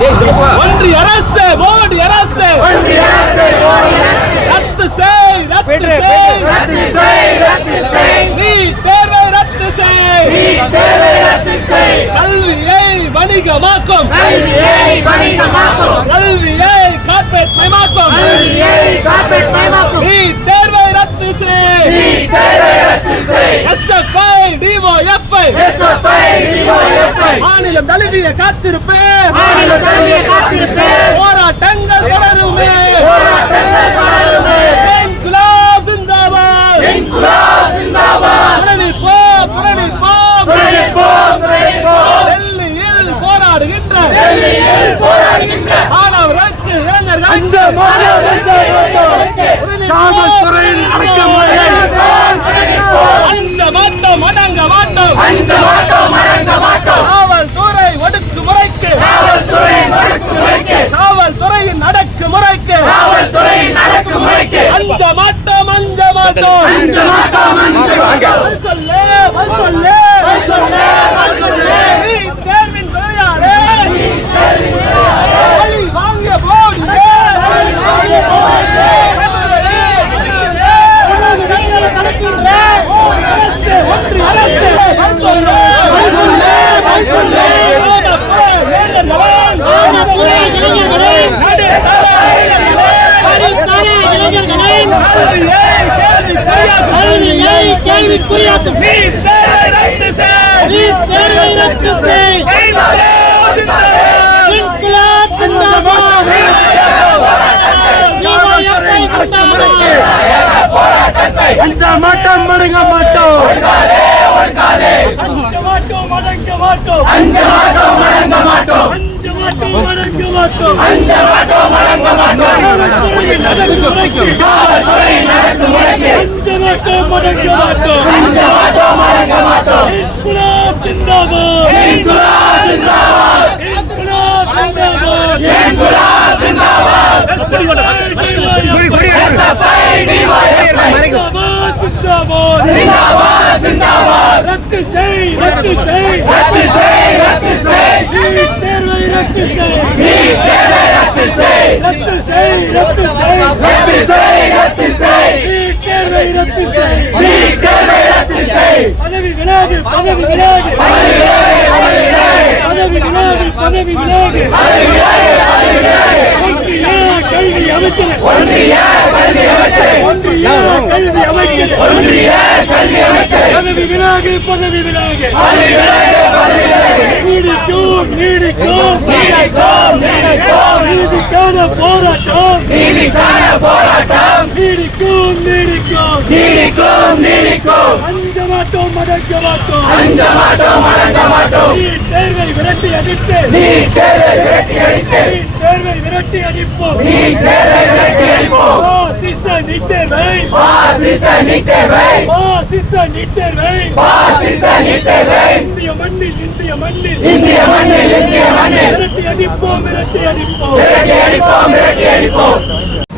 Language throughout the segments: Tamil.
ஒன்றிய அரசு மோடி அரசு ரத்து செய் நீட் தேர்வை ரத்து செய் கல்வியை வணிகமாக்கும் கல்வியை கார்ப்பரேட் மயமாக்கும் நீட் தேர்வை ரத்து செய் SFI DOFI மாநிலம் தழுவிய காத்திருப்பு போராட்டங்கள் தொடருமே இன்குலாப் ஜிந்தாபாத் டெல்லியில் போராடுகின்ற மாணவர்களுக்கு இளைஞர்கள் காவல்துறையின் அடங்க மாட்டோம் காவல்துறை ஒடுக்குமுறைக்கு காவல்துறையின் அடக்குமுறைக்கு அஞ்ச மாட்டோம் தேர்வின் பெரியாரே வழி வாங்கிய போடியே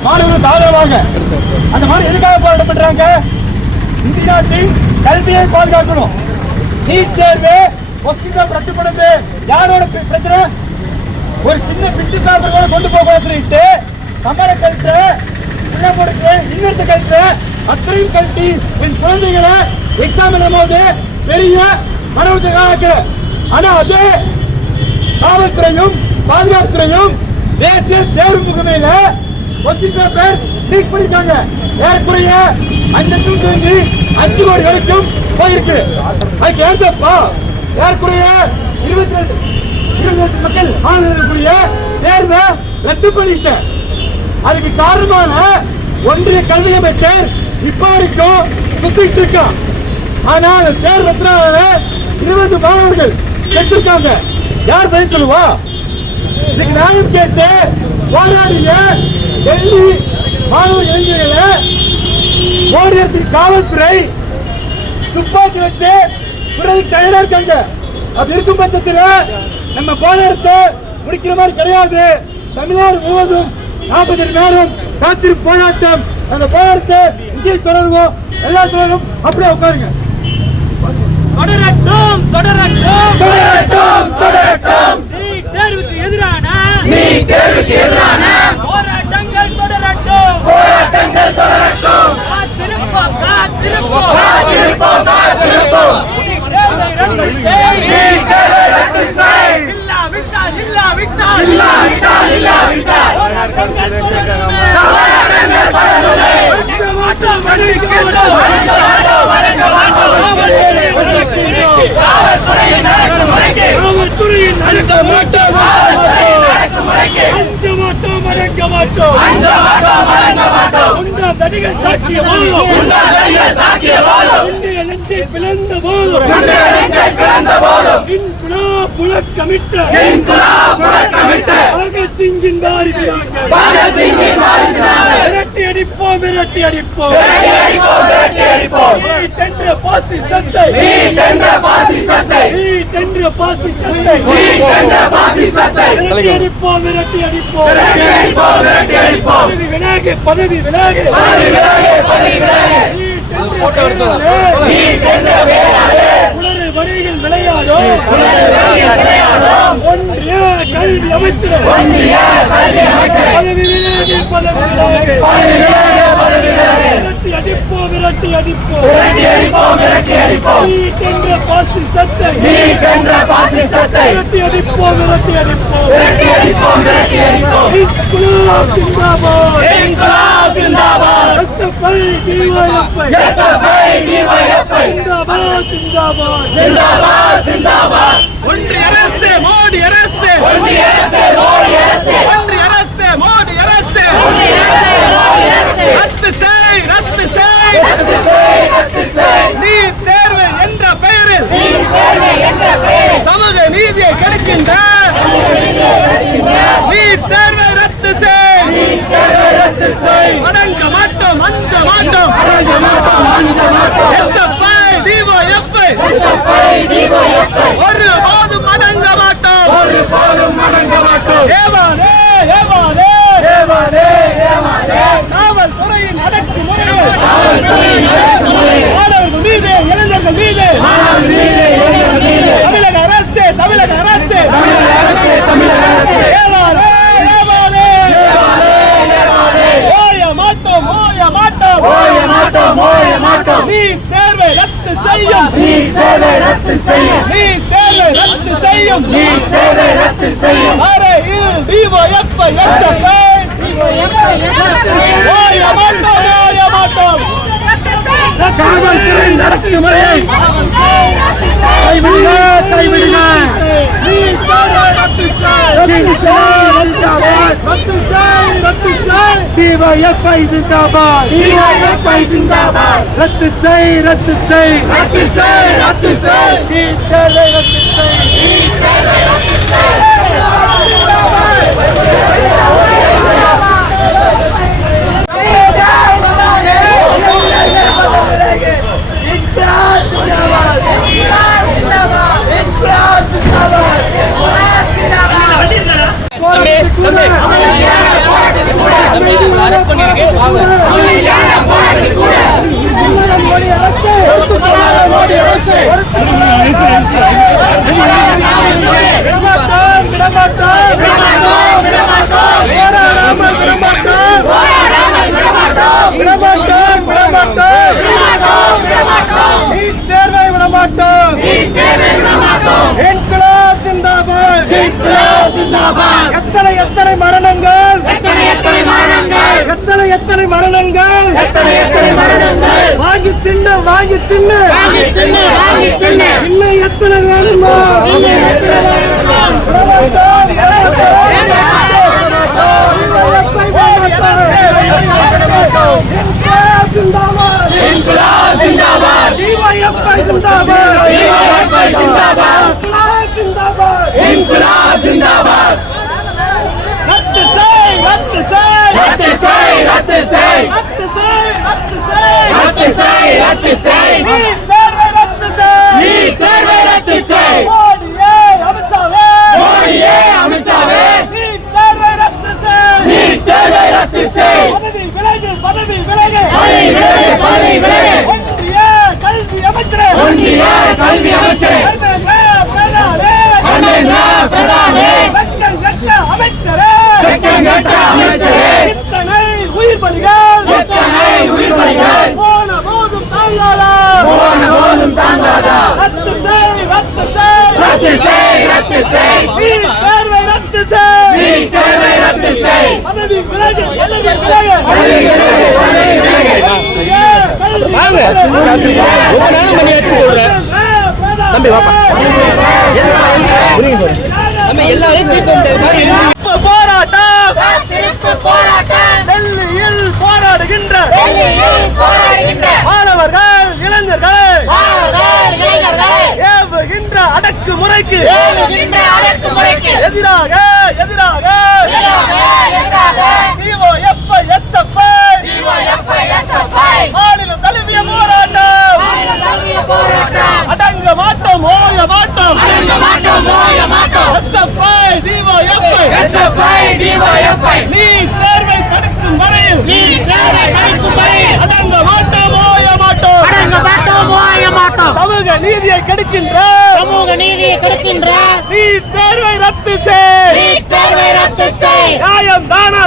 மாணவர்களுக்கு ஆதரவாக அந்த மாதிரி எதுக்காக போராட்டம் பண்றாங்க? இந்திய நாட்டின் கல்வியை பாதுகாக்கணும். நீட் தேர்வு ரத்து பண்ணது யாரோட பிரச்சனை? ஒரு சின்ன பிட்டு பேப்பர் கொண்டு போக சொல்லிட்டு சமர கழித்து இன்னொருத்த கழித்து அத்தனையும் கழித்து என் குழந்தைகளை எக்ஸாம் எழுதும்போது பெரிய மனோஜக. ஆனா அது காவல்துறையும் பாதுகாப்புத்துறையும் தேசிய தேர்வு முகமையில கொஸ்டின் பேப்பர் லீக் பண்ணிட்டாங்க. ஏறக்குறைய 5 கோடி வரைக்கும் போயிருக்கு. அதுக்கு ஏன்பா ஏறக்குறைய 22 மக்கள் ஆளுநருக்குரிய தேர்வை ரத்து பண்ணிட்ட. அதுக்கு காரணமான ஒன்றிய கல்வி அமைச்சர் இப்ப வரைக்கும் சுத்திட்டு இருக்கான். ஆனா அந்த தேர்வு ரத்துனால 20 மாணவர்கள் செத்துருக்காங்க. யார் பதில் சொல்லுவா? இதுக்கு நியாயம் கேட்டு போராடிய டெல்லி மாணவ இளைஞர்களை மோடி அரசின் காவல்துறை துப்பாக்கி வச்சு பிறகு தயாரா இருக்காங்க. அப்படி இருக்கும் பட்சத்தில் நம்ம போராட்டத்தை முடிக்கிற மாதிரி கிடையாது. தமிழ்நாடு முழுவதும் 40 மணி நேரம் காத்திருப்பு போராட்டம். அந்த போராட்டத்தை இங்கே தொடருவோம். எல்லா தொடரும் அப்படியே உட்காருங்க. தொடரட்டும் தொடரட்டும் தொடரட்டும் தொடரட்டும். தேர்வுக்கு எதிரான காவல்துறையின் அடக்குமுறைக்கு அஞ்ச மாட்டோம், அடங்க மாட்டோம். உண்டா தடிகள் தாக்கிய போதும், இந்திய நெஞ்சை பிளந்த போதும், இன்குலாப் முழக்கமிட்ட பகத் சிங்கின் வாரிசுகள் விரட்டி அடிப்போம். நீட்டென்ற பாசிசத்தை விரட்டி அடிப்போம். பதவி விலகு. வரிகள் விளையாடோ ஒன்றிய கல்வி அமைச்சர் விரட்டி அடிப்போம். நீட்டென்ற பாசிசத்தை விரட்டி அடிப்போம். இன்குலாப் ஜிந்தாபாத். SFI DYFI zindabad. ஒன்றிய அரசு மோடி அரசு, ரத்து செய். நீட் தேர்வு என்ற பெயரில் சமூக நீதியை கெடுக்கின்ற நீட் தேர்வை ரத்து செய். அடங்க மாட்டோம், அஞ்ச மாட்டோம். SFI DYFI ஒருபோதும் அடங்க மாட்டோம். ஏவாதே காவல்துறையின் அடக்குமுறை மாணவர்கள் மீது, இளைஞர்கள் மீது தமிழக அரசு ஏவாதே ஓய மாட்டோம். நீட் தேர்வை ரத்து செய்யும். அறையில் DYFI SFI ஓய மாட்டோம். காவல்துறை நடத்துமுறையை கைவிடுக. DYFI ஜிந்தாபாத். ரத்து செய். நீட் தேர்வை ரத்து செய். இன்குலாப் ஜிந்தாபாத். எத்தனை மரணங்கள், வாங்கி தின்னு இன்னும் எத்தனை வேணுமா? இன்குலாப் ஜிந்தாபாத். DYFI ஜிந்தாபாத். ரத்து செய். நீட் தேர்வை ரத்து செய். மோடியே அமித்ஷாவே நீட் தேர்வை ரத்து செய். பதவி விலகு. ஒன்றிய கல்வி அமைச்சரே இத்தனை உயிர் பலிகள் போன போதும் தாங்காதா. ரத்து செய். நீட் தேர்வை ரத்து செய். பதவி விலகு. ரொம்ப நேரம் பண்ணியாச்சுன்னு சொல்றேன். தம்பி வாப்பா நம்ம எல்லாரையும் போராட்டம் டெல்லியில் போராடுகின்ற மாணவர்கள் இளைஞர்கள் ஏவுகின்ற அடக்குமுறைக்கு எதிராக மாநிலம் தழுவிய போராட்டம் அடங்க மாட்டோம் ஓய மாட்டோம் நீட் தேர்வை தடுக்கும் வரையில் அடங்க மாட்டோம் ஓய மாட்டோம் சமூக நீதியை கெடுக்கின்ற நீட் தேர்வை ரத்து செய் நியாயம் தானா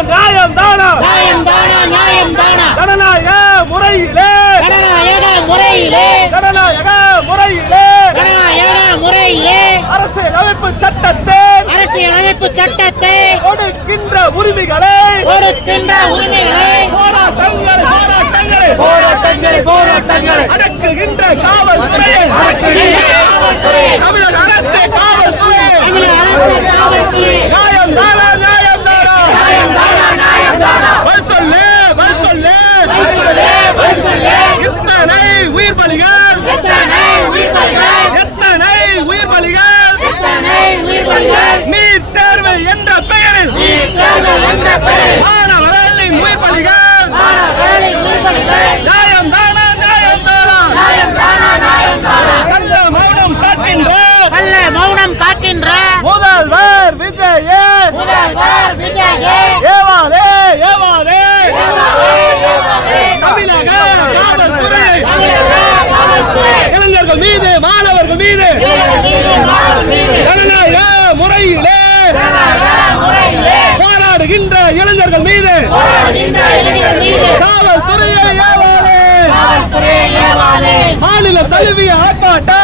ஜனநாயக முறையிலே அரசியலமைப்பு சட்டத்தை கொடுக்கின்ற உரிமைகளை போராட்டங்களை அடக்குகின்ற காவல்துறை தமிழக அரசு காவல்துறை நியாயம் தானா பதில் சொல்லு எத்தனை உயிர் பலிகள் நீட் தேர்வு என்ற பெயரில் மாணவர்களின் உயிர் பலிகள் நியாயம் தானா கள்ள மௌனம் காக்கின்ற முதல்வர் விஜயே ஏவாதே தமிழக காவல்துறை இளைஞர்கள் மீது மாணவர்கள் மீது ஜனநாயக முறையிலே போராடுகின்ற இளைஞர்கள் மீது காவல்துறையை மாநில தழுவிய ஆர்ப்பாட்டம்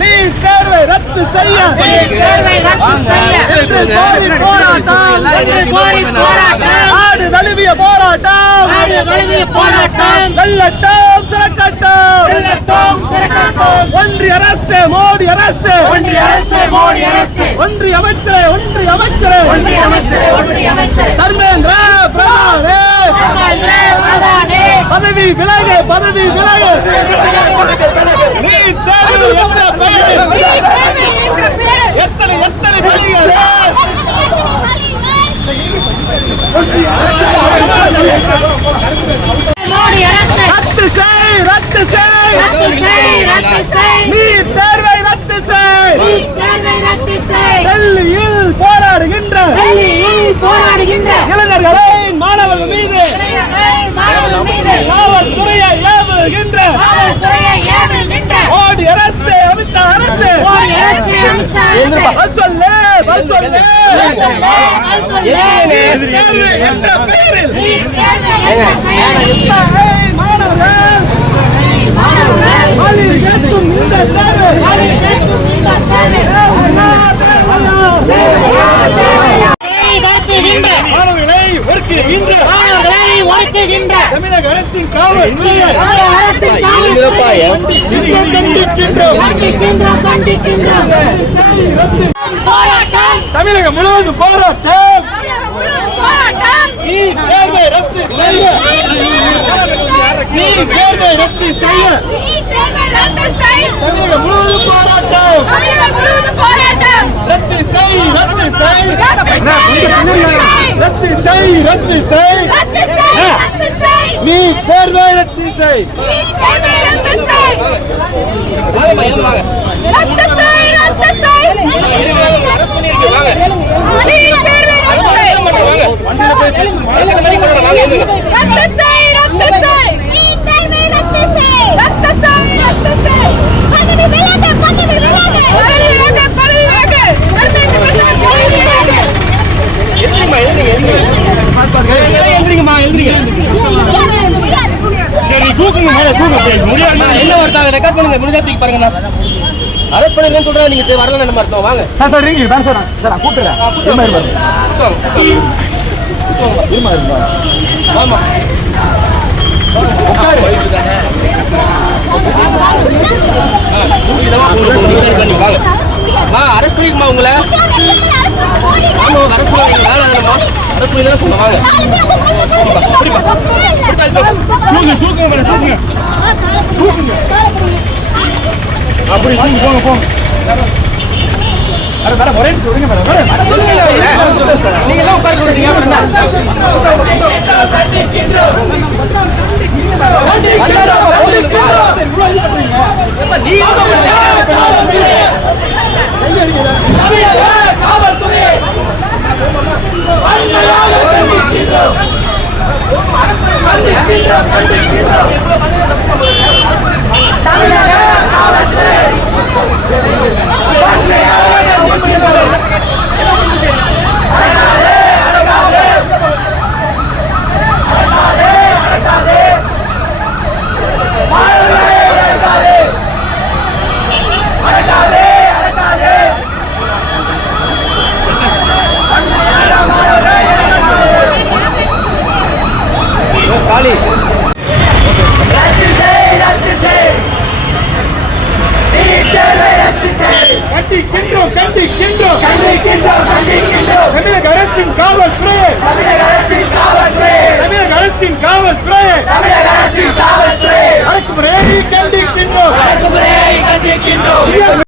நீட் தேர்வை ரத்து செய்ய நாடு தழுவிய போராட்டம் வெல்லட்டும் சிறக்கட்டும் ஒன்றிய அரசு மோடி அரசு ஒன்றிய அமைச்சரே தர்மேந்திர பிரதானே பதவி விலகு நீட் தேர்வு என்ற பெயரில் எத்தனை பலிகள் ரத்து செய் நீட் தேர்வை ரத்து செய் டெல்லியில் போராடுகின்ற இளைஞர்களை மாணவர்கள் மீது காவல்துறையை ஏவுகின்ற மோடி அரசு அமித் அரசு பதில் சொல்லு தேர்வு என்ற பெயரில் மாணவர்கள் கேட்கும் இந்த தேர்வு மாணவர்களை ஒடுக்குகின்ற தமிழக அரசின் காவல்துறையை தமிழகம் முழுவதும் போராட்டம் நீட் தேர்வை ரத்து செய்ய தமிழகம் முழுவதும் போராட்டம் ரத்து செய் நீட் தேர்வை ரத்து செய் என்ன வருது ரெக்கார்ட் பண்ணுங்க முடிஞ்சா தூக்கி பாருங்க அரெஸ்ட் பண்ணிருக்கேன்னு சொல்றேன் நீங்க வரல நம்ம அர்த்தம் வாங்க சார் சொல்றீங்க சார் கூட்டுறேன் ஆமா உட்காரு. இதெல்லாம் பண்ணி வாங்க. அரெஸ்ட் பண்ணிக்குமா உங்களை? ஆமா, அரெஸ்ட் பண்ணுவாங்க. வேலை இல்லைம்மா. அரெஸ்ட் பண்ணி தானே போங்க. வாங்க. தூக்குங்க மேடம், தூக்குங்க. அப்படி வாங்க, போங்க போங்க. அட மேடம், ஒரே நிமிஷம் விடுங்க மேடம். மேடம், சொல்லுங்க அவரை. நீங்க எல்லாம் உட்கார சொல்றீங்க. அப்புறம் என்ன? எப்ப நீ காளி கண்டிக்கின்றோம், கண்டிக்கின்றோம், தமிழக அரசின் காவல்துறை, தமிழக அரசின் காவல்துறை அடக்குமுறையை கண்டிக்கின்றோம்.